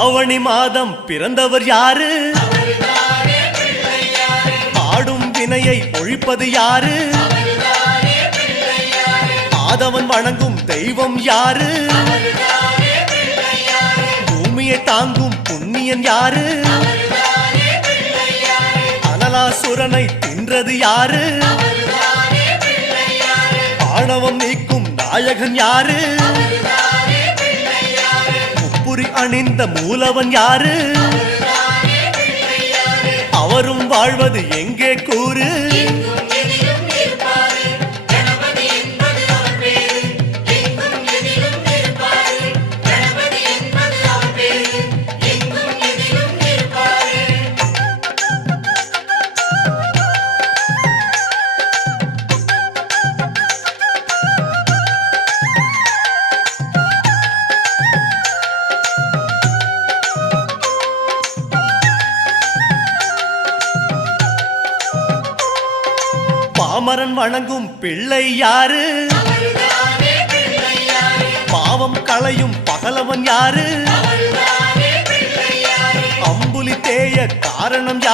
ஆவணி மாதம் பிறந்தவர் யாரு? ஆடும் வினையை ஒழிப்பது யாரு? ஆதவன் வணங்கும் தெய்வம் யாரு? பூமியை தாங்கும் புண்ணியன் யாரு? அனலாசுரனை தின்றது யாரு? ஆணவம் நீக்கும் நாயகன் யாரு? முப்புரி அணிந்த மூலவன் யாரு? அவரும் வாழ்வது எங்கே கூறு? பாமரன் வணங்கும் பிள்ளை யாரு? பாவம் களையும் பகலவன் யாரு?